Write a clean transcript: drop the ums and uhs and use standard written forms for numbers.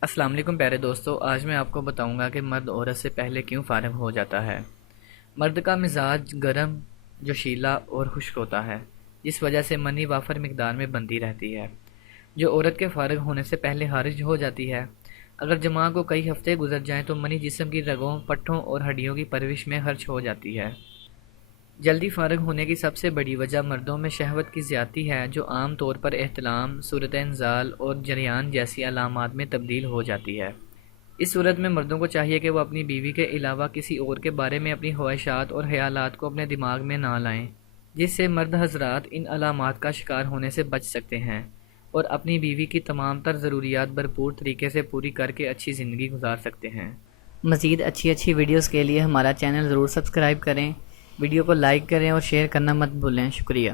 السلام علیکم پیارے دوستو، آج میں آپ کو بتاؤں گا کہ مرد عورت سے پہلے کیوں فارغ ہو جاتا ہے۔ مرد کا مزاج گرم، جوشیلا اور خشک ہوتا ہے، جس وجہ سے منی وافر مقدار میں بنتی رہتی ہے، جو عورت کے فارغ ہونے سے پہلے خارج ہو جاتی ہے۔ اگر جماع کو کئی ہفتے گزر جائیں تو منی جسم کی رگوں، پٹھوں اور ہڈیوں کی پرورش میں خرچ ہو جاتی ہے۔ جلدی فارغ ہونے کی سب سے بڑی وجہ مردوں میں شہوت کی زیادتی ہے، جو عام طور پر احتلام، صورت انزال اور جریان جیسی علامات میں تبدیل ہو جاتی ہے۔ اس صورت میں مردوں کو چاہیے کہ وہ اپنی بیوی کے علاوہ کسی اور کے بارے میں اپنی خواہشات اور خیالات کو اپنے دماغ میں نہ لائیں، جس سے مرد حضرات ان علامات کا شکار ہونے سے بچ سکتے ہیں اور اپنی بیوی کی تمام تر ضروریات بھرپور طریقے سے پوری کر کے اچھی زندگی گزار سکتے ہیں۔ مزید اچھی ویڈیوز کے لیے ہمارا چینل ضرور سبسکرائب کریں، ویڈیو کو لائک کریں اور شیئر کرنا مت بھولیں۔ شکریہ۔